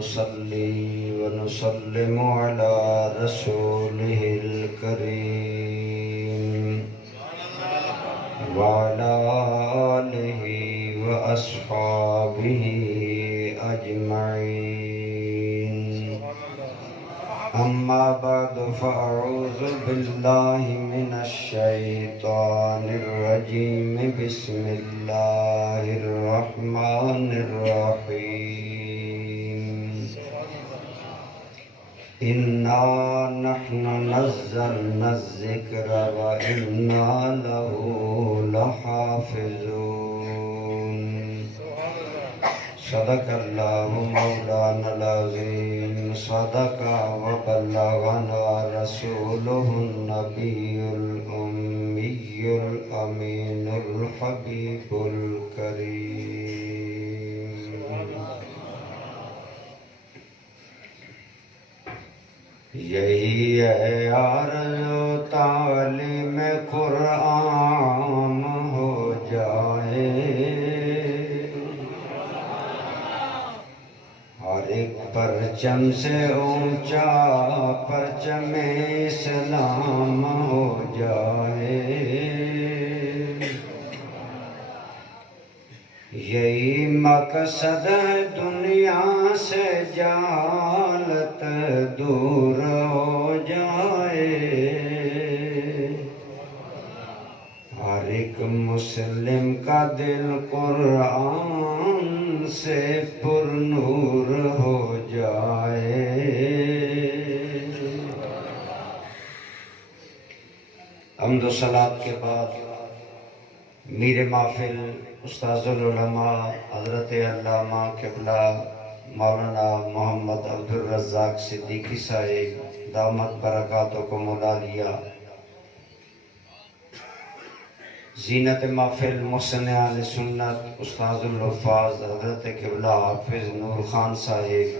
ونصلي ونسلم على رسوله الكريم وعلى آله وأصحابه أجمعين. أما بعد فأعوذ بالله من الشيطان الرجيم. بسم الله الرحمن الرحيم. إنا نحن نزلنا الذكر وإنا له لحافظون. صدق الله مولانا العظيم. صدق وبلغنا رسوله النبي الأمي الأمين الحبيب الكريم. یہی ہے آرزو تعلیم قرآن ہو جائے، ہر ایک پرچم سے اونچا پرچم اسلام ہو جائے. یہی مقصد ہے دنیا سے جہالت دور ہو جائے، ہر ایک مسلم کا دل قرآن سے پر نور ہو جائے. حمد و صلات کے بعد میر محفل استاذ العلماء حضرت علامہ قبلہ مولانا محمد عبدالرزاق صدیقی صاحب دامت برکاتکم العالیہ، زینت محفل محسن اہل سنت استاذ الحفاظ حضرت قبلہ حافظ نور خان صاحب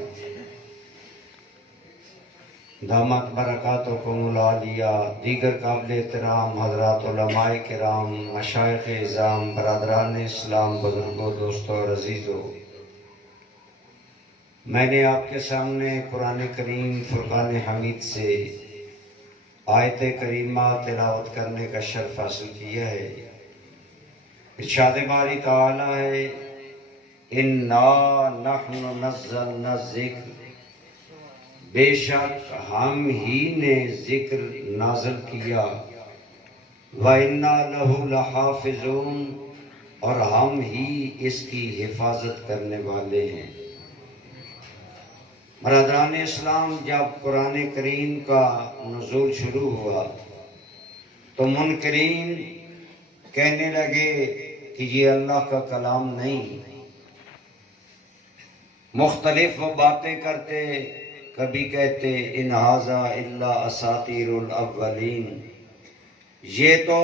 دامت برکاتکم العالیہ، دیگر قابل احترام حضرات علماء کرام، مشائخ اعظام، برادران اسلام، بزرگوں، دوستوں اور عزیزوں، میں نے آپ کے سامنے قرآن کریم فرقان حمید سے آیت کریمہ تلاوت کرنے کا شرف حاصل کیا ہے. ارشاد باری تعالی ہے اِنَّا نَحْنُ نَزَّلْنَا الذِّكْرَ، بے شک ہم ہی نے ذکر نازل کیا، وَإِنَّا لَهُ لَحَافِظُونَ، اور ہم ہی اس کی حفاظت کرنے والے ہیں. برادران اسلام، جب قرآن کریم کا نزول شروع ہوا تو منکرین کہنے لگے کہ یہ اللہ کا کلام نہیں. مختلف وہ باتیں کرتے، کبھی کہتے ان ھذا الا اساطیر الاولین، یہ تو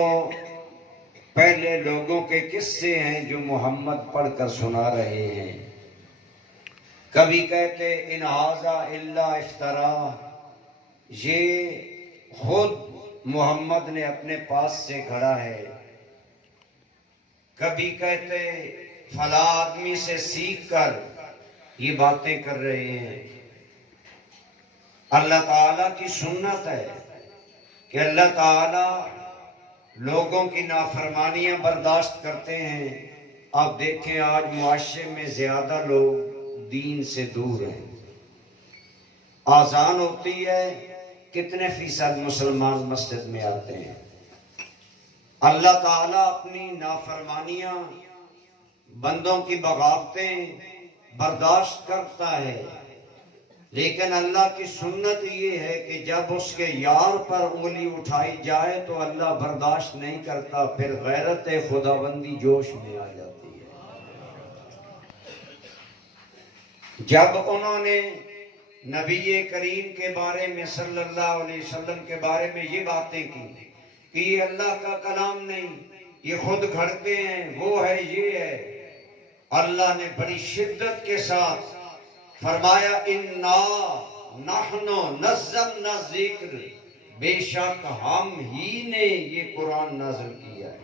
پہلے لوگوں کے قصے ہیں جو محمد پڑھ کر سنا رہے ہیں. کبھی کہتے ان ھذا الا افترا، یہ خود محمد نے اپنے پاس سے گھڑا ہے. کبھی کہتے فلاں آدمی سے سیکھ کر یہ باتیں کر رہے ہیں. اللہ تعالیٰ کی سنت ہے کہ اللہ تعالیٰ لوگوں کی نافرمانیاں برداشت کرتے ہیں. آپ دیکھیں آج معاشرے میں زیادہ لوگ دین سے دور ہیں. آذان ہوتی ہے، کتنے فیصد مسلمان مسجد میں آتے ہیں. اللہ تعالیٰ اپنی نافرمانیاں، بندوں کی بغاوتیں برداشت کرتا ہے، لیکن اللہ کی سنت یہ ہے کہ جب اس کے یار پر انگلی اٹھائی جائے تو اللہ برداشت نہیں کرتا، پھر غیرت خداوندی جوش میں آ جاتی ہے. جب انہوں نے نبی کریم کے بارے میں صلی اللہ علیہ وسلم کے بارے میں یہ باتیں کی کہ یہ اللہ کا کلام نہیں، یہ خود گھڑتے ہیں، وہ ہے، یہ ہے، اللہ نے بڑی شدت کے ساتھ فرمایا اِنَّا نَحْنُ نَزَّلْنَا الذِّكْرَ، بے شک ہم ہی نے یہ قرآن نازل کیا ہے.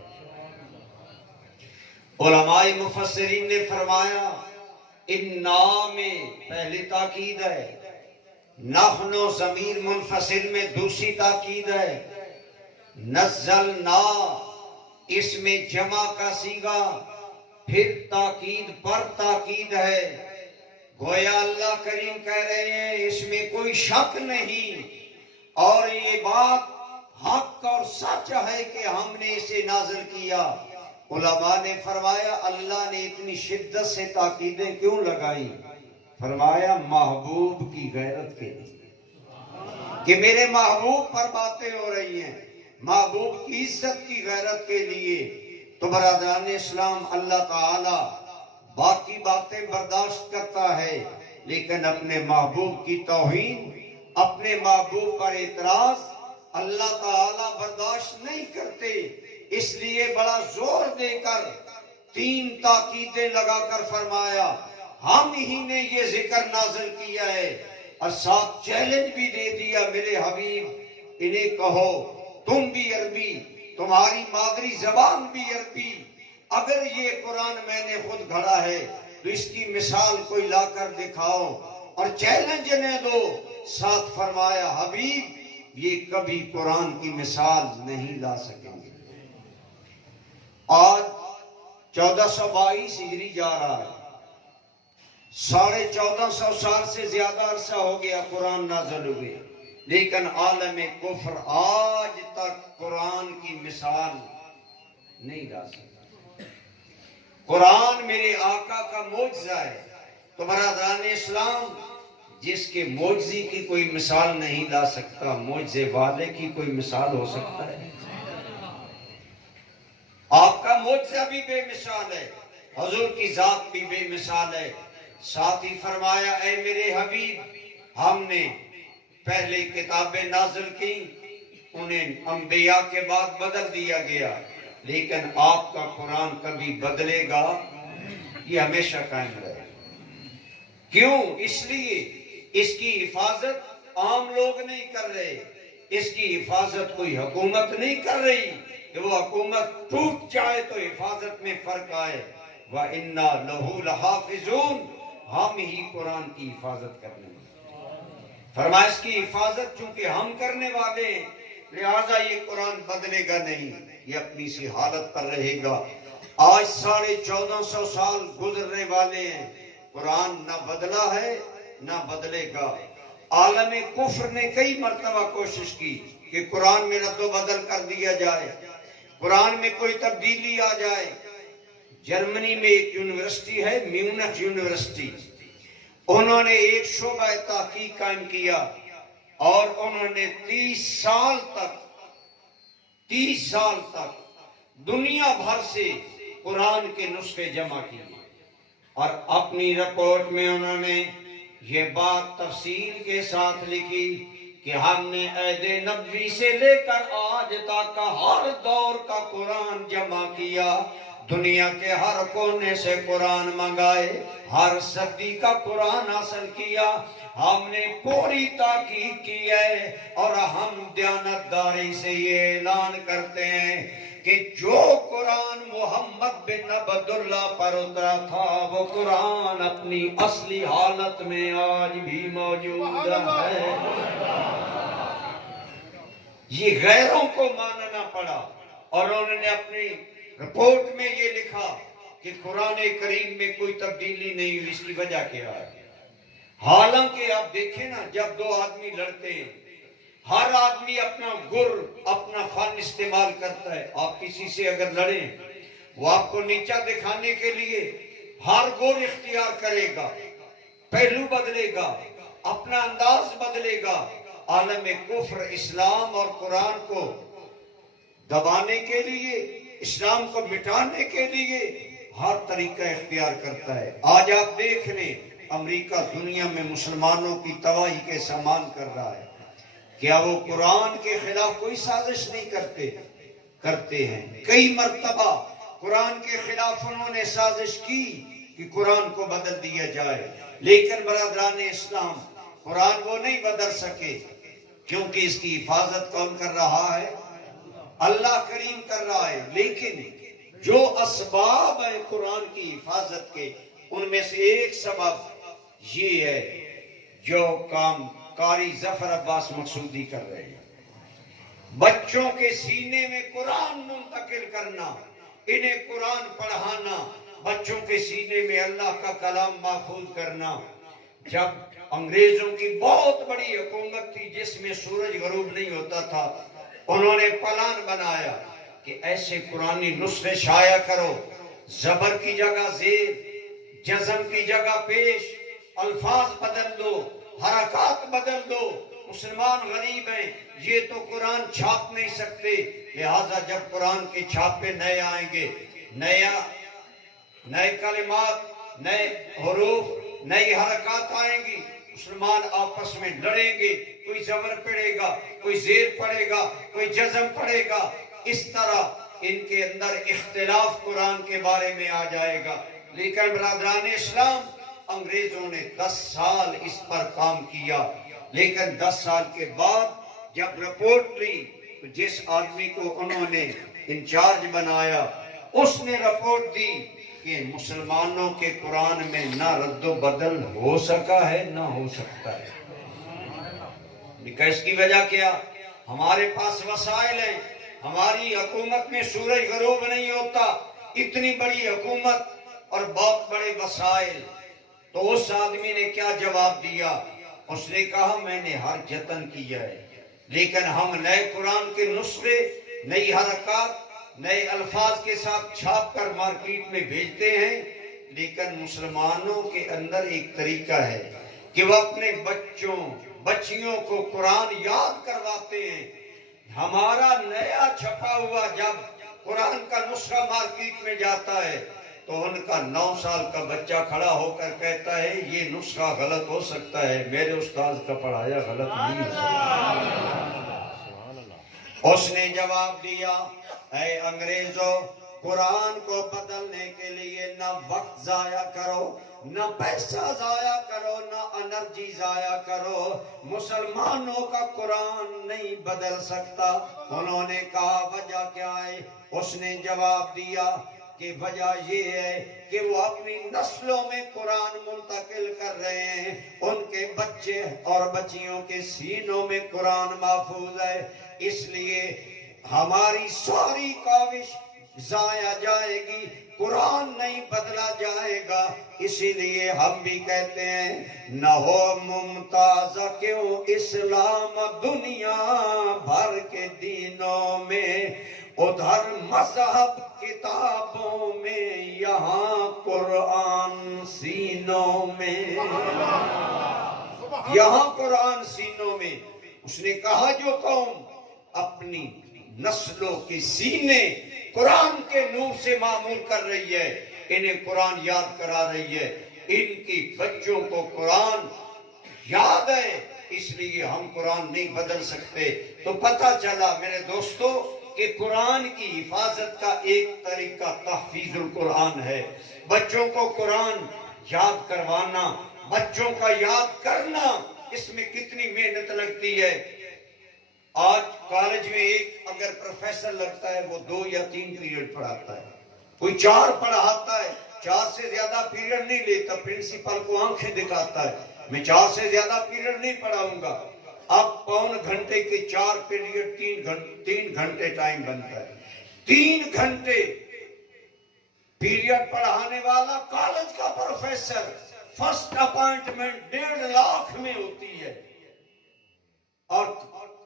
علماء مفسرین نے فرمایا انا میں پہلی تاکید ہے، نحن ضمیر منفصل میں دوسری تاکید ہے، نزلنا اس میں جمع کا صیغہ، پھر تاکید پر تاکید ہے۔ گویا اللہ کریم کہہ رہے ہیں اس میں کوئی شک نہیں، اور یہ بات حق اور سچ ہے کہ ہم نے اسے نازل کیا۔ علماء نے فرمایا اللہ نے اتنی شدت سے تاکیدیں کیوں لگائیں؟ فرمایا محبوب کی غیرت کے لیے، کہ میرے محبوب پر باتیں ہو رہی ہیں، محبوب کی عزت کی غیرت کے لیے۔ تو برادران اسلام، اللہ تعالی باقی باتیں برداشت کرتا ہے، لیکن اپنے محبوب کی توہین، اپنے محبوب پر اعتراض اللہ تعالی برداشت نہیں کرتے۔ اس لیے بڑا زور دے کر 3 تاکیدیں لگا کر فرمایا ہم ہی نے یہ ذکر نازل کیا ہے، اور ساتھ چیلنج بھی دے دیا میرے حبیب انہیں کہو تم بھی عربی، تمہاری مادری زبان بھی عربی، اگر یہ قرآن میں نے خود گھڑا ہے تو اس کی مثال کوئی لا کر دکھاؤ، اور چیلنج نے دو۔ ساتھ فرمایا حبیب یہ کبھی قرآن کی مثال نہیں لا سکیں گے۔ آج 1422 ہجری جا رہا ہے، 1450 سال سے زیادہ عرصہ ہو گیا قرآن نازل ہوئے، لیکن عالم کفر آج تک قرآن کی مثال نہیں لا سکتا۔ قرآن میرے آقا کا معجزہ ہے، تو برادران اسلام جس کے معجزے کی کوئی مثال نہیں لا سکتا، معجزے والے کی کوئی مثال ہو سکتا ہے؟ آپ کا معجزہ بھی بے مثال ہے، حضور کی ذات بھی بے مثال ہے۔ ساتھ ہی فرمایا اے میرے حبیب ہم نے پہلے کتابیں نازل کی، انہیں انبیاء کے بعد بدل دیا گیا، لیکن آپ کا قرآن کبھی بدلے گا؟ یہ ہمیشہ قائم رہے۔ کیوں؟ اس لیے اس کی حفاظت عام لوگ نہیں کر رہے، اس کی حفاظت کوئی حکومت نہیں کر رہی کہ وہ حکومت ٹوٹ جائے تو حفاظت میں فرق آئے۔ وَإِنَّا لَهُ لَحَافِظُونَ، ہم ہی قرآن کی حفاظت کرنے والے۔ فرمایا اس کی حفاظت چونکہ ہم کرنے والے ہیں، لہٰذا یہ قرآن بدلے گا نہیں، یہ اپنی سی حالت پر رہے گا۔ آج 1450 سال گزرنے والے ہیں، قرآن نہ بدلا ہے نہ بدلے گا۔ عالم کفر نے کئی مرتبہ کوشش کی کہ قرآن میں رد و بدل کر دیا جائے، قرآن میں کوئی تبدیلی آ جائے۔ جرمنی میں ایک یونیورسٹی ہے، میونخ یونیورسٹی، انہوں نے ایک شعبہ تحقیق قائم کیا، اور انہوں نے 30 سال تک دنیا بھر سے قرآن کے نسخے جمع کیے، اور اپنی رپورٹ میں انہوں نے یہ بات تفصیل کے ساتھ لکھی کہ ہم نے عہد نبوی سے لے کر آج تک کا ہر دور کا قرآن جمع کیا، دنیا کے ہر کونے سے قرآن منگائے، ہر صدی کا قرآن حاصل کیا، ہم نے پوری تحقیق کی ہے، اور ہم دیانتداری سے یہ اعلان کرتے ہیں کہ جو قرآن محمد بن عبداللہ پر اترا تھا وہ قرآن اپنی اصلی حالت میں آج بھی موجود ہے۔ یہ غیروں کو ماننا پڑا، اور انہوں نے اپنی رپورٹ میں یہ لکھا کہ قرآن کریم میں کوئی تبدیلی نہیں ہوئی، اس کی وجہ کیا ہے؟ حالانکہ آپ دیکھیں نا، جب دو آدمی لڑتے ہیں، ہر آدمی اپنا گر، اپنا فن استعمال کرتا ہے۔ آپ کسی سے اگر لڑیں، وہ آپ کو نیچا دکھانے کے لیے ہر گر اختیار کرے گا، پہلو بدلے گا، اپنا انداز بدلے گا۔ عالم کفر اسلام اور قرآن کو دبانے کے لیے، اسلام کو مٹانے کے لیے ہر طریقہ اختیار کرتا ہے۔ آج آپ دیکھ لیں، امریکہ دنیا میں مسلمانوں کی تباہی کے سامان کر رہا ہے، کیا وہ قرآن کے خلاف کوئی سازش نہیں کرتے ہیں؟ کئی مرتبہ قرآن کے خلاف انہوں نے سازش کی کہ قرآن کو بدل دیا جائے، لیکن برادران اسلام قرآن وہ نہیں بدل سکے، کیونکہ اس کی حفاظت کون کر رہا ہے؟ اللہ کریم کر رہا ہے۔ لیکن جو اسباب ہیں قرآن کی حفاظت کے، ان میں سے ایک سبب یہ ہے جو کام قاری ظفر عباس مقصودی کر رہے ہیں، بچوں کے سینے میں قرآن منتقل کرنا، انہیں قرآن پڑھانا، بچوں کے سینے میں اللہ کا کلام محفوظ کرنا۔ جب انگریزوں کی بہت بڑی حکومت تھی جس میں سورج غروب نہیں ہوتا تھا، انہوں نے پلان بنایا کہ ایسے قرآنی نسخے شائع کرو، زبر کی جگہ زیر، جزم کی جگہ پیش، الفاظ بدل دو، حرکات بدل دو۔ مسلمان غریب ہیں، یہ تو قرآن چھاپ نہیں سکتے، لہٰذا جب قرآن کے چھاپے نئے آئیں گے، نئے کلمات، نئے حروف، نئی حرکات آئیں گی، مسلمان آپس میں لڑیں گے، کوئی زبر پڑھے گا، کوئی زیر پڑھے گا، کوئی جزم پڑھے گا، اس طرح ان کے اندر اختلاف قرآن کے بارے میں آ جائے گا۔ لیکن برادران اسلام، انگریزوں نے 10 سال اس پر کام کیا، لیکن 10 سال کے بعد جب رپورٹ لی تو جس آدمی کو انہوں نے انچارج بنایا، اس نے رپورٹ دی کہ مسلمانوں کے قرآن میں نہ رد و بدل ہو سکا ہے نہ ہو سکتا ہے۔ اس کی وجہ کیا؟ ہمارے پاس وسائل ہیں، ہماری حکومت میں سورج غروب نہیں ہوتا، اتنی بڑی حکومت اور بہت بڑے وسائل۔ تو اس آدمی نے کیا جواب دیا؟ اس نے کہا میں نے ہر جتن کیا ہے، لیکن ہم نئے قرآن کے نسخے، نئی حرکات، نئے الفاظ کے ساتھ چھاپ کر مارکیٹ میں بھیجتے ہیں، لیکن مسلمانوں کے اندر ایک طریقہ ہے کہ وہ اپنے بچیوں کو قرآن یاد کرواتے ہیں۔ ہمارا نیا چھپا ہوا جب قرآن کا نسخہ مارکیٹ میں جاتا ہے تو ان کا 9 سال کا بچہ کھڑا ہو کر کہتا ہے یہ نسخہ غلط ہو سکتا ہے، میرے استاذ کا پڑھایا غلط نہیں ہو سکتا۔ اس نے جواب دیا، اے انگریزوں، قرآن کو بدلنے کے لیے نہ وقت ضائع کرو، نہ پیسہ ضائع کرو، نہ انرجی ضائع کرو، مسلمانوں کا قرآن نہیں بدل سکتا۔ انہوں نے کہا وجہ کیا ہے؟ اس نے جواب دیا کہ وجہ یہ ہے کہ وہ اپنی نسلوں میں قرآن منتقل کر رہے ہیں، ان کے بچے اور بچیوں کے سینوں میں قرآن محفوظ ہے، اس لیے ہماری ساری کاوش ضائع جائے گی، قرآن نہیں بدلا جائے گا۔ اسی لیے ہم بھی کہتے ہیں نہ ہو ممتاز کیوں اسلام دنیا بھر کے دینوں میں، ادھر مذہب کتابوں میں، یہاں قرآن سینوں میں، یہاں قرآن سینوں میں۔ اس نے کہا جو قوم اپنی نسلوں کے سینے قرآن کے نور سے معمور کر رہی ہے، انہیں قرآن یاد کرا رہی ہے، ان کی بچوں کو قرآن یاد ہے، اس لیے ہم قرآن نہیں بدل سکتے۔ تو پتہ چلا میرے دوستو کہ قرآن کی حفاظت کا ایک طریقہ تحفیظ القرآن ہے۔ بچوں کو قرآن یاد کروانا، بچوں کا یاد کرنا، اس میں کتنی محنت لگتی ہے۔ آج کالج میں ایک اگر پروفیسر لگتا ہے وہ 2 یا 3 پیریڈ پڑھاتا ہے، کوئی 4 پڑھاتا ہے، 4 سے زیادہ پیریڈ نہیں لیتا، پرنسپل کو آنکھیں دکھاتا ہے میں 4 سے زیادہ پیریڈ نہیں پڑھاؤں گا۔ اب پون گھنٹے کے 4 پیریڈ 3 گھنٹے ٹائم بنتا ہے، 3 گھنٹے پیریڈ پڑھانے والا کالج کا پروفیسر، فرسٹ اپائنٹمنٹ 1.5 لاکھ میں ہوتی ہے، اور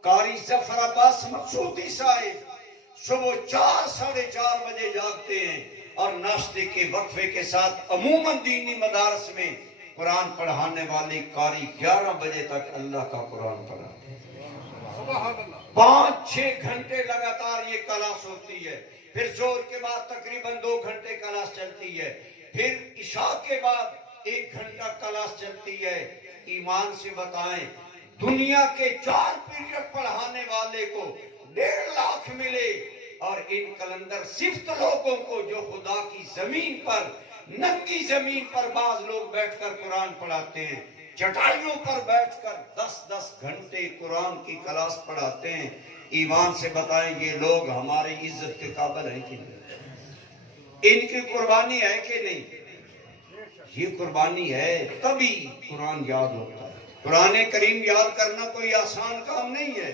قاری ظفر عباس مقصودی صاحب صبح 4 ساڑھے 4 بجے جاگتے ہیں اور ناشتے کے وقفے کے ساتھ عموماً دینی مدارس میں قرآن پڑھانے والے قاری 11 بجے تک اللہ کا قرآن پڑھاتے ہیں۔ 5-6 گھنٹے لگاتار یہ کلاس ہوتی ہے، پھر زور کے بعد تقریباً 2 گھنٹے کلاس چلتی ہے، پھر عشاء کے بعد 1 گھنٹہ کلاس چلتی ہے۔ ایمان سے بتائیں دنیا کے 4 پیریڈ پڑھانے والے کو 1.5 لاکھ ملے، اور ان کلندر صفت لوگوں کو جو خدا کی زمین پر، ننگی زمین پر بعض لوگ بیٹھ کر قرآن پڑھاتے ہیں، چٹائیوں پر بیٹھ کر 10-10 گھنٹے قرآن کی کلاس پڑھاتے ہیں۔ ایمان سے بتائیں یہ لوگ ہماری عزت کے قابل ہیں کہ نہیں؟ ان کی قربانی ہے کہ نہیں؟ یہ قربانی ہے، تبھی قرآن یاد ہوتا ہے۔ قرآن کریم یاد کرنا کوئی آسان کام نہیں ہے،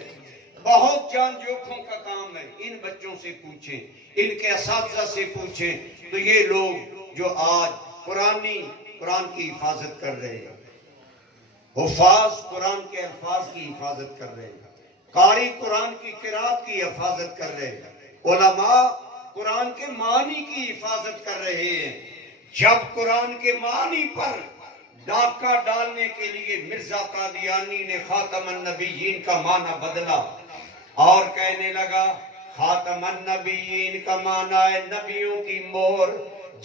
بہت جان جوکھوں کا کام ہے۔ ان بچوں سے پوچھیں، ان کے اساتذہ سے پوچھیں، تو یہ لوگ جو آج قرآن کی حفاظت کر رہے ہیں، حفاظ قرآن کے الفاظ کی حفاظت کر رہے ہیں، قاری قرآن کی قرات کی حفاظت کر رہے ہیں، علماء قرآن کے معنی کی حفاظت کر رہے ہیں۔ جب قرآن کے معنی پر ڈاکہ ڈالنے کے لیے مرزا قادیانی نے خاتم النبیین کا معنی بدلا اور کہنے لگا خاتم النبیین کا معنی ہے نبیوں کی مہر،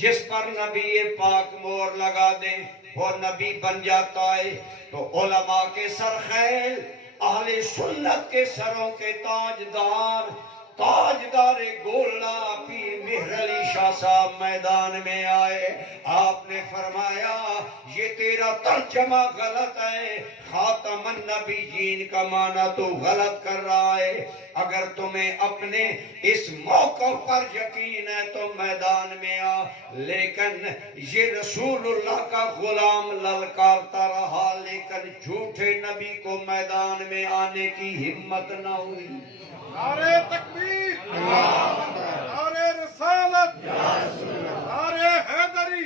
جس پر نبی پاک مہر لگا دے وہ نبی بن جاتا ہے، تو علماء کے سرخیل، اہل سنت کے سروں کے تاجدار گولہ پیر مہر علی شاہ صاحب میدان میں آئے۔ آپ نے فرمایا یہ تیرا ترجمہ غلط ہے، خاتم النبیین کا معنی تو غلط کر رہا ہے۔ اگر تمہیں اپنے اس موقف پر یقین ہے تو میدان میں آ، لیکن یہ رسول اللہ کا غلام للکارتا رہا، لیکن جھوٹے نبی کو میدان میں آنے کی ہمت نہ ہوئی۔ نعرہ تکبیر، نعرہ رسالت، نعرہ حیدری،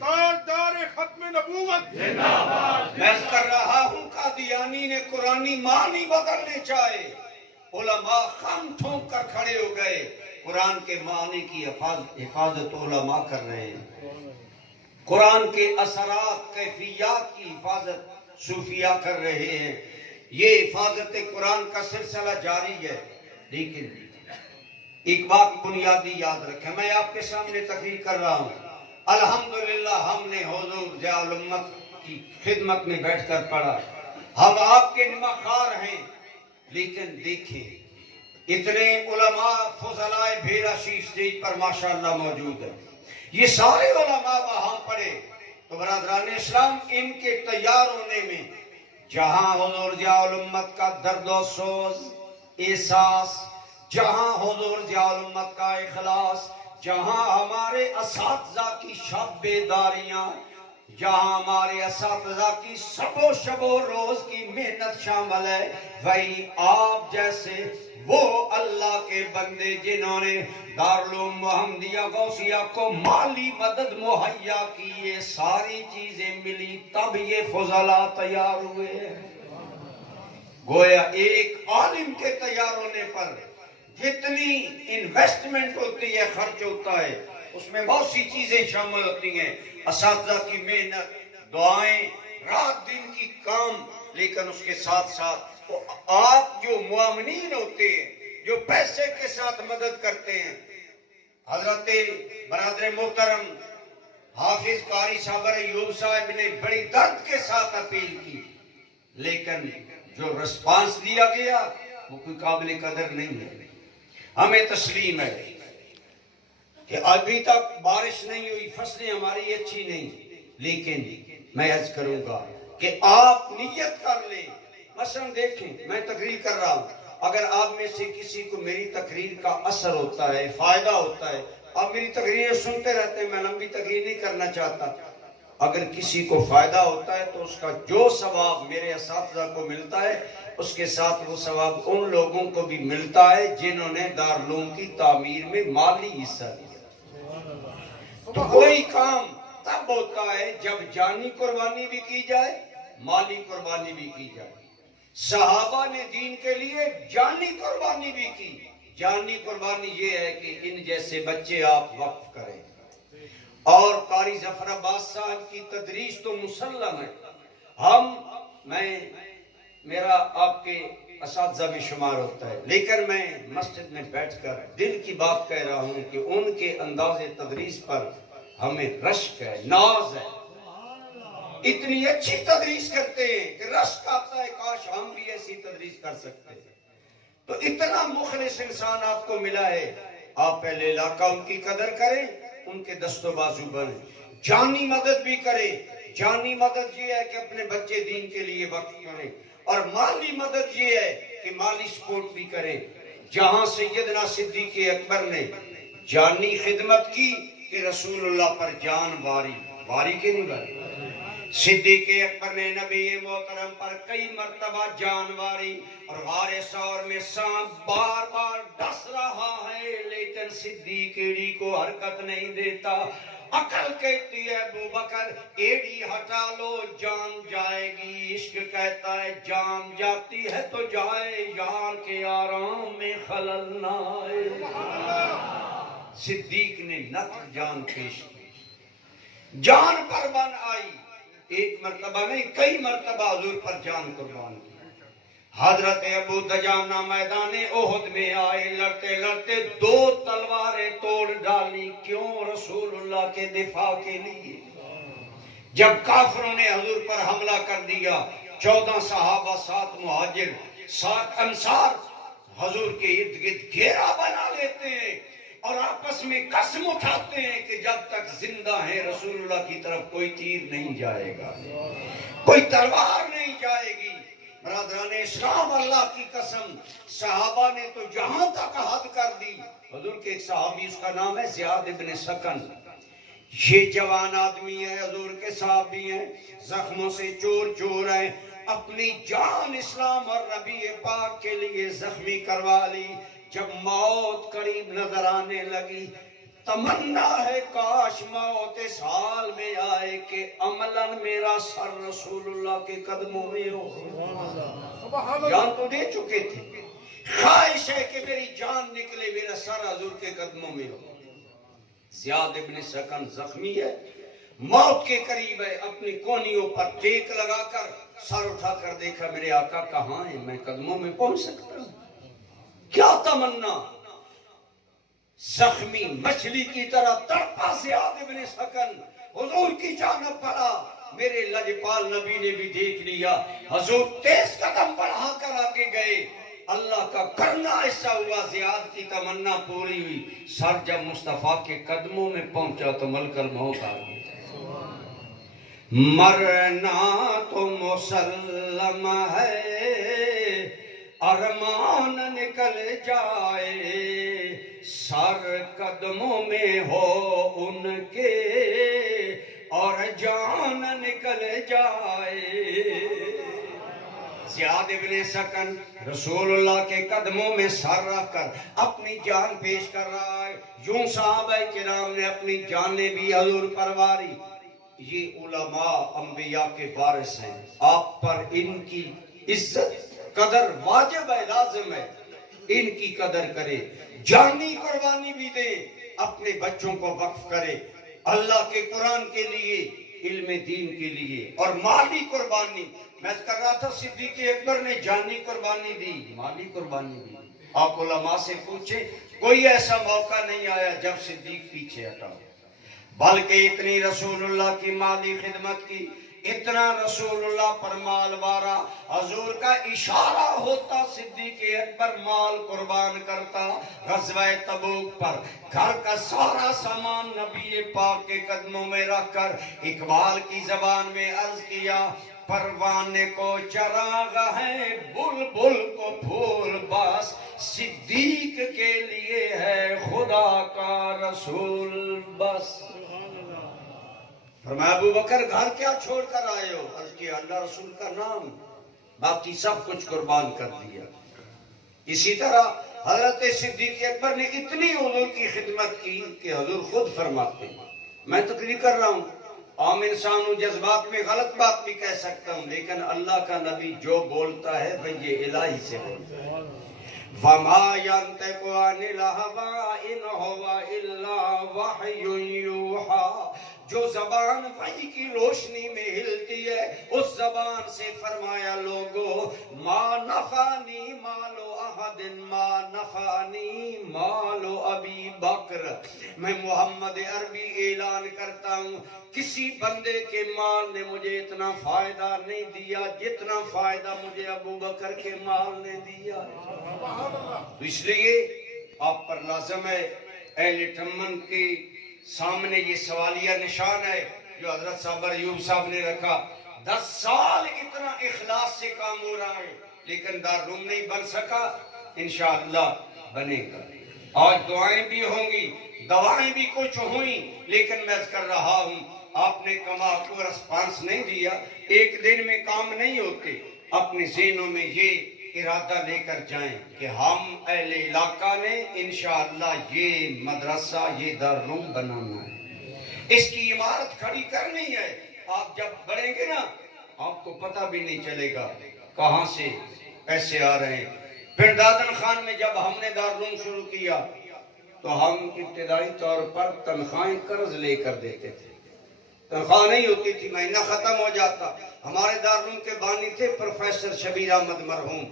تاجدار ختم نبوت۔ میں کر رہا ہوں قادیانی نے قرآنی معنی بدلنے چاہے، علماء خم ٹھونک کر کھڑے ہو گئے، قرآن کے معنی کی حفاظت علماء کر رہے ہیں، قرآن کے اثرات کیفیات کی حفاظت صوفیاء کر رہے ہیں۔ یہ حفاظت قرآن کا سلسلہ جاری ہے، لیکن ایک بات بنیادی یاد رکھیں، میں آپ کے سامنے تقریر کر رہا ہوں، الحمدللہ ہم نے حضور ضیاء الامت کی خدمت میں بیٹھ کر پڑھا، ہم آپ کے نمخار ہیں، لیکن دیکھیں اتنے علماء فضلاء بھیراشی اسٹیج پر ماشاءاللہ موجود ہیں، یہ سارے علماء وہاں پڑھے، تو برادران اسلام ان کے تیار ہونے میں جہاں حضور ضیاء الامت کا درد و سوز احساس، جہاں حضور ضیاء الامت کا اخلاص، جہاں ہمارے اساتذہ کی شب بیداریاں، جہاں ہمارے اساتذہ کی شب و روز کی محنت شامل ہے، وہی آپ جیسے وہ اللہ کے بندے جنہوں نے دارالعلوم محمدیہ غوثیہ کو مالی مدد مہیا کی، یہ ساری چیزیں ملی تب یہ فضلاء تیار ہوئے ہیں۔ گویا ایک عالم کے تیار ہونے پر جتنی انویسٹمنٹ ہوتی ہے، خرچ ہوتا ہے، اس میں بہت سی چیزیں شامل ہوتی ہیں، اساتذہ کی محنت، دعائیں، رات دن کی کام، لیکن اس کے ساتھ ساتھ آپ جو معاونین ہوتے ہیں، جو پیسے کے ساتھ مدد کرتے ہیں، حضرت برادر محترم حافظ قاری صابر ایوب صاحب نے بڑی درد کے ساتھ اپیل کی، لیکن جو رسپانس دیا گیا وہ کوئی قابل قدر نہیں ہے۔ ہمیں تسلیم ہے کہ ابھی تک بارش نہیں ہوئی، فصلیں ہماری اچھی نہیں، لیکن میں عرض کروں گا کہ آپ نیت کر لیں۔ مثلا دیکھیں، میں تقریر کر رہا ہوں، اگر آپ میں سے کسی کو میری تقریر کا اثر ہوتا ہے، فائدہ ہوتا ہے، آپ میری تقریریں سنتے رہتے ہیں، میں لمبی تقریر نہیں کرنا چاہتا، اگر کسی کو فائدہ ہوتا ہے تو اس کا جو ثواب میرے اساتذہ کو ملتا ہے، اس کے ساتھ وہ ثواب ان لوگوں کو بھی ملتا ہے جنہوں نے دارالعلوم کی تعمیر میں مالی حصہ دیا۔ تو کوئی کام تب ہوتا ہے جب جانی قربانی بھی کی جائے، مالی قربانی بھی کی جائے۔ صحابہ نے دین کے لیے جانی قربانی بھی کی۔ جانی قربانی یہ ہے کہ ان جیسے بچے آپ وقف کریں، اور قاری ظفر عباس صاحب کی تدریس تو مسلم ہے، میرا آپ کے اساتذہ میں شمار ہوتا ہے، لیکن میں مسجد میں بیٹھ کر دل کی بات کہہ رہا ہوں کہ ان کے انداز تدریس پر ہمیں رشک ہے، ناز ہے، اتنی اچھی تدریس کرتے ہیں کہ رشک آتا ہے، کاش ہم بھی ایسی تدریس کر سکتے ہیں۔ تو اتنا مخلص انسان آپ کو ملا ہے، آپ پہلے علاقہ ان کی قدر کریں، ان کے دست و بازو بنیں، جانی مدد بھی کریں۔ جانی مدد یہ ہے کہ اپنے بچے دین کے لیے وقف کریں، اور مالی مدد یہ ہے کہ مالی سپورٹ بھی کریں۔ جہاں سیدنا صدیق اکبر نے جانی خدمت کی کہ رسول اللہ پر جان واری، واری کے نہیں باری؟ صدیق اکبر نے نبی محترم پر کئی مرتبہ جانواری اور غار ثور میں سانپ بار بار ڈس رہا ہے، لیکن صدیق ایڑی کو حرکت نہیں دیتا۔ عقل کہتی ہے ابو بکر ایڑی ہٹا لو جان جائے گی، عشق کہتا ہے جان جاتی ہے تو جائے، یار کے آرام میں خلل نہ آئے۔ صدیق نے نقل جان پیش کی، جان قربان آئی، ایک مرتبہ نہیں کئی مرتبہ حضور پر جان قربان کی۔ حضرت ابو دجانہ میدان احد میں آئے، لڑتے لڑتے 2 تلواریں توڑ ڈالی، کیوں؟ رسول اللہ کے دفاع کے لیے۔ جب کافروں نے حضور پر حملہ کر دیا، 14 صحابہ 7 مہاجر 7 انصار حضور کے ارد گرد گھیرا بنا لیتے ہیں اور آپس میں قسم اٹھاتے ہیں کہ جب تک زندہ ہیں رسول اللہ کی طرف کوئی تیر نہیں جائے گا، کوئی تلوار نہیں جائے گی۔ برادران اسلام، اللہ کی قسم، صحابہ نے تو جہاں تک حد کر دی۔ حضور کے ایک صحابی، اس کا نام ہے زیاد ابن سکن، یہ جوان آدمی ہے، حضور کے صحابی ہیں، زخموں سے چور ہیں، اپنی جان اسلام اور نبی پاک کے لیے زخمی کروا لی۔ جب موت قریب نظر آنے لگی، تمنا ہے کاش موت اس حال میں آئے کہ عملاً میرا سر رسول اللہ کے قدموں میں ہو۔ جان تو دے چکے تھے، خواہش ہے کہ میری جان نکلے، میرا سر حضور کے قدموں میں ہو۔ زیاد ابن سکن زخمی ہے، موت کے قریب ہے، اپنی کونیوں پر ٹیک لگا کر سر اٹھا کر دیکھا میرے آقا کہاں ہیں، میں قدموں میں پہنچ سکتا ہوں؟ کیا تمنا! زخمی مچھلی کی طرح تڑپا زیاد ابن سکن، حضور کی جانب پڑا۔ میرے لجپال نبی نے بھی دیکھ لیا، حضور تیز قدم بڑھا کر آگے گئے۔ اللہ کا کرنا ایسا ہوا، زیاد کی تمنا پوری ہوئی۔ سر جب مصطفیٰ کے قدموں میں پہنچا تو ملک الموت آ گیا۔ مرنا تو مسلم ہے، ارمان نکل جائے، سر قدموں میں ہو ان کے اور جان نکل جائے۔ زیاد ابن سکن رسول اللہ کے قدموں میں سر رکھ کر اپنی جان پیش کر رہا ہے۔ یوں صحابہ کرام نے اپنی جانیں بھی حضور پر واری۔ یہ علماء انبیاء کے وارث ہیں، آپ پر ان کی عزت قدر واجب ہے، لازم ہے، ان کی قدر کرے، جانی قربانی بھی دے، اپنے بچوں کو وقف کرے اللہ کے قرآن کے لیے، علم دین کے لیے، اور مالی قربانی۔ میں کر رہا تھا صدیق اکبر نے جانی قربانی دی، مالی قربانی دی۔ آپ علماء سے پوچھیں، کوئی ایسا موقع نہیں آیا جب صدیق پیچھے ہٹا، بلکہ اتنی رسول اللہ کی مالی خدمت کی، اتنا رسول اللہ پر مال وارا، حضور کا اشارہ ہوتا صدیق اکبر مال قربان کرتا۔ غزوہ تبوک پر گھر کا سارا سامان نبی پاک کے قدموں میں رکھ کر اقبال کی زبان میں عرض کیا، پروانے کو چراغ ہے بلبل کو پھول بس، صدیق کے لیے ہے خدا کا رسول بس۔ فرمایا ابو بکر گھر کیا چھوڑ کر آئے ہو؟ عرض کیا اللہ رسول کا نام، باقی سب کچھ قربان کر دیا۔ اسی طرح حضرت صدیق اکبر نے اتنی حضور کی خدمت کی کہ حضور خود فرماتے ہیں، میں تقریر کر رہا ہوں، عام انسان ہوں، جذبات میں غلط بات بھی کہہ سکتا ہوں، لیکن اللہ کا نبی جو بولتا ہے وہ یہ الہی سے بولتا ہے۔ وَمَا يَنْطِقُ عَنِ الْهَوَىٰ إِنْ هُوَ إِلَّا وَحْيٌ يُوحَىٰ، جو زبان وحی کی روشنی میں ہلتی ہے اس زبان سے فرمایا لوگو، ما نفعنی مالو احد ما نفعنی مالو ابی بکر، میں محمد عربی اعلان کرتا ہوں کسی بندے کے مال نے مجھے اتنا فائدہ نہیں دیا جتنا فائدہ مجھے ابو بکر کے مال نے دیا۔ تو اس لیے آپ پر لازم ہے، اہل ٹمن کی سامنے یہ سوالیہ نشان ہے جو حضرت صاحب ایوب صاحب نے رکھا، 10 سال اتنا اخلاص سے کام ہو رہا ہے لیکن دارالعلوم نہیں بن سکا، انشاءاللہ بنے گا۔ آج دعائیں بھی ہوں گی، دوائیں بھی کچھ ہوئیں، لیکن میں کر رہا ہوں آپ نے کما کو رسپانس نہیں دیا. ایک دن میں کام نہیں ہوتے. اپنے ذہنوں میں یہ ارادہ لے کر جائیں کہ ہم اہل علاقہ نے انشاءاللہ یہ مدرسہ یہ دارالعلوم بنانا ہے, اس کی عمارت کھڑی کرنی ہے. آپ جب بڑھیں گے نا آپ کو پتہ بھی نہیں چلے گا کہاں سے پیسے آ رہے ہیں. پھر دادن خان میں جب ہم نے دارالعلوم شروع کیا تو ہم ابتدائی طور پر تنخواہیں قرض لے کر دیتے تھے. تنخواہ نہیں ہوتی تھی, مہینہ ختم ہو جاتا. ہمارے دارالعلوم کے بانی تھے پروفیسر شبیر احمد مرحوم.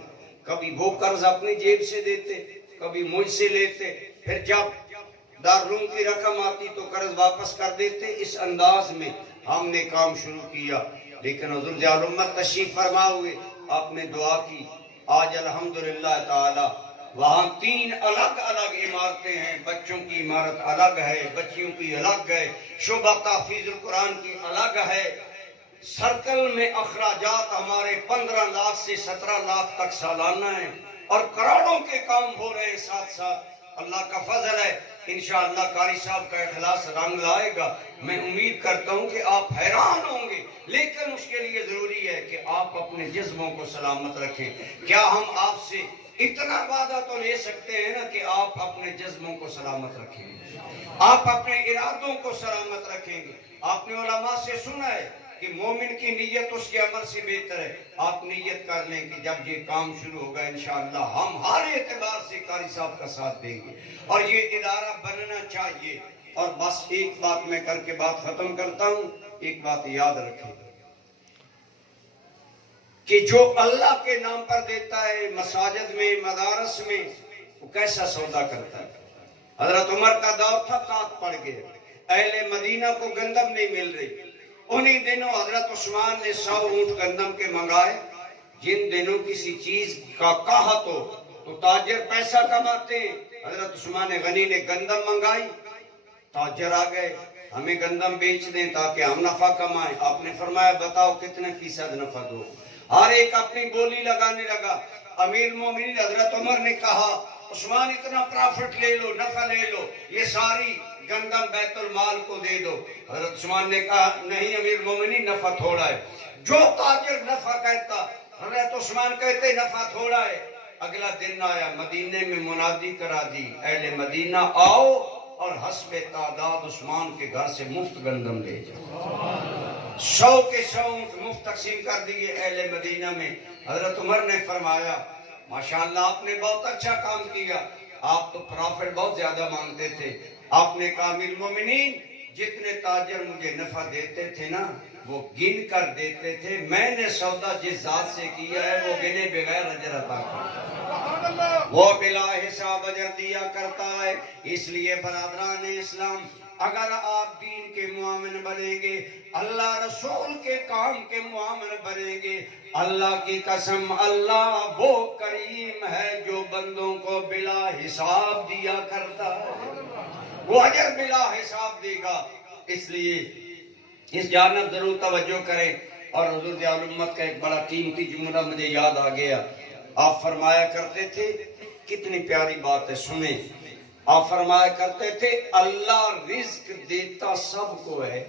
کبھی وہ قرض اپنی جیب سے دیتے, کبھی مجھ سے لیتے. پھر جب دارالعلوم کی رقم آتی تو قرض واپس کر دیتے. اس انداز میں ہم نے کام شروع کیا. لیکن حضور جعل امت تشریف فرما ہوئے, آپ نے دعا کی. آج الحمدللہ تعالی وہاں 3 الگ الگ عمارتیں ہیں. بچوں کی عمارت الگ ہے, بچیوں کی الگ ہے, شعبہ تحفیظ القرآن کی الگ ہے. سرکل میں اخراجات ہمارے 15 لاکھ سے 17 لاکھ تک سالانہ ہیں اور کروڑوں کے کام ہو رہے ہیں ساتھ ساتھ. اللہ کا فضل ہے. انشاءاللہ قاری صاحب کا اخلاص رنگ لائے گا. میں امید کرتا ہوں کہ آپ حیران ہوں گے, لیکن اس کے لیے ضروری ہے کہ آپ اپنے جسموں کو سلامت رکھیں. کیا ہم آپ سے اتنا وعدہ تو لے سکتے ہیں نا کہ آپ اپنے جسموں کو سلامت رکھیں گے, آپ اپنے ارادوں کو سلامت رکھیں گے. آپ نے علماء سے سنا ہے کہ مومن کی نیت اس کے عمل سے بہتر ہے. آپ نیت کر لیں کہ جب یہ کام شروع ہوگا انشاءاللہ ہم ہر اعتبار سے قاری صاحب کا ساتھ دیں گے اور یہ ادارہ بننا چاہیے. اور بس ایک بات میں کر کے بات ختم کرتا ہوں. ایک بات یاد رکھیں کہ جو اللہ کے نام پر دیتا ہے مساجد میں مدارس میں وہ کیسا سودا کرتا ہے. حضرت عمر کا دور تھا, تاک پڑ گئے, اہل مدینہ کو گندم نہیں مل رہی. انہی دنوں حضرت عثمان نے 100 اونٹ گندم کے منگائے. جن دنوں کسی چیز کا قحط ہو تو تاجر پیسہ کماتے ہیں. حضرت عثمان غنی نے گندم منگائی, تاجر آ گئے ہمیں گندم بیچ دیں تاکہ ہم نفع کمائیں. آپ نے فرمایا بتاؤ کتنے فیصد نفع دو. ہر ایک اپنی بولی لگانے لگا. امیر المومنین حضرت عمر نے کہا عثمان اتنا پرافٹ لے لو, نفع لے لو, یہ ساری گندم بیت المال کو دے دو. حضرت عثمان نے کہا نہیں امیر المومنین نفع تھوڑا ہے. جو تاجر نفع کہتا حضرت عثمان کہتے نفع تھوڑا ہے. اگلا دن آیا, مدینے میں منادی کرا دی اہل مدینہ آؤ اور حسب تعداد عثمان کے گھر سے مفت گندم لے جاؤ. 100 کے 100 اونٹ مفت تقسیم کر دیے اہل مدینہ میں. حضرت عمر نے فرمایا ماشاءاللہ آپ نے بہت اچھا کام کیا, آپ تو پرافٹ بہت زیادہ مانگتے تھے. آپ نے کہا امیر المومنین جتنے تاجر مجھے نفع دیتے تھے نا وہ گن کر دیتے تھے, میں نے سودا جس ذات سے کیا ہے وہ گنے بغیر اجر عطا کرتا ہے, وہ بلا حساب اجر دیا کرتا ہے. اس لیے برادران اسلام اگر آپ دین کے معاون بنیں گے, اللہ رسول کے کام کے معاون بنیں گے, اللہ کی قسم اللہ وہ کریم ہے جو بندوں کو بلا حساب دیا کرتا ہے, وہ اجر بلا حساب دے گا. اس لیے اس جانب ضرور توجہ کریں. اور حضور جعل امت کا ایک بڑا قیمتی جملہ مجھے یاد آ گیا. آپ فرمایا کرتے تھے, کتنی پیاری بات ہے سنیں, آپ فرمایا کرتے تھے اللہ رزق دیتا سب کو ہے,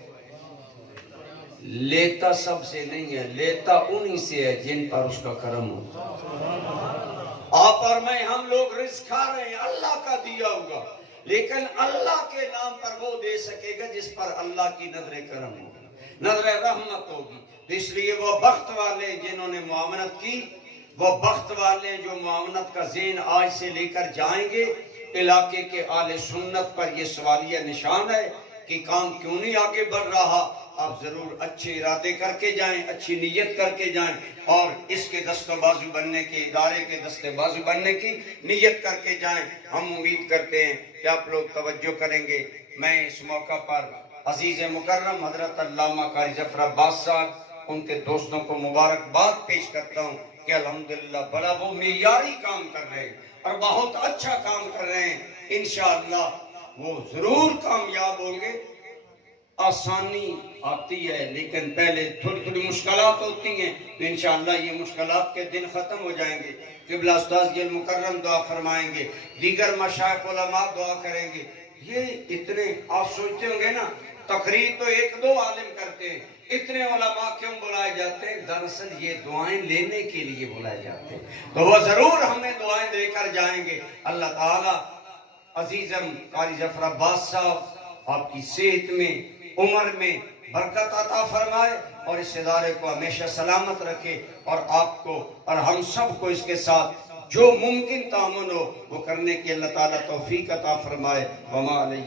لیتا سب سے نہیں ہے, لیتا انہی سے ہے جن پر اس کا کرم ہوتا. آپ اور میں ہم لوگ رزق کھا رہے ہیں, اللہ کا دیا ہوگا, لیکن اللہ کے نام پر وہ دے سکے گا جس پر اللہ کی نظر کرم ہوگی, نظر رحمت ہوگی. اس لیے وہ بخت والے جنہوں نے معاونت کی, وہ بخت والے جو معاونت کا ذہن آج سے لے کر جائیں گے. علاقے کے اہل سنت پر یہ سوالیہ نشان ہے کہ کام کیوں نہیں آگے بڑھ رہا. آپ ضرور اچھے ارادے کر کے جائیں, اچھی نیت کر کے جائیں اور اس کے دست و بازو بننے کی, ادارے کے دست و بازو بننے کی نیت کر کے جائیں. ہم امید کرتے ہیں کہ آپ لوگ توجہ کریں گے. میں اس موقع پر عزیز مکرم حضرت علامہ قاری ظفر عباس صاحب, ان کے دوستوں کو مبارکباد پیش کرتا ہوں کہ الحمدللہ بڑا وہ معیاری کام کر رہے ہیں اور بہت اچھا کام کر رہے ہیں. انشاءاللہ وہ ضرور کامیاب ہوں گے. آسانی آتی ہے لیکن پہلے تھوڑی تھوڑی مشکلات ہوتی ہیں, تو انشاءاللہ یہ مشکلات کے دن ختم ہو جائیں گے. قبلہ استاذ یہ مکرم دعا فرمائیں گے, دیگر مشائخ علماء دعا کریں گے. یہ اتنے آپ سوچتے ہوں گے نا تقریر تو ایک دو عالم کرتے ہیں، اتنے علماء کیوں بلائے جاتے ہیں؟ دراصل یہ دعائیں لینے کے لیے بلائے جاتے ہیں، تو وہ ضرور ہمیں دعائیں دے کر جائیں گے۔ اللہ تعالیٰ عزیزم قاری ظفر عباس صاحب آپ کی صحت میں، عمر میں برکت عطا فرمائے اور اس ادارے کو ہمیشہ سلامت رکھے، اور آپ کو اور ہم سب کو اس کے ساتھ جو ممکن تعاون ہو وہ کرنے کی اللہ تعالیٰ توفیق عطا فرمائے۔ وما علیہ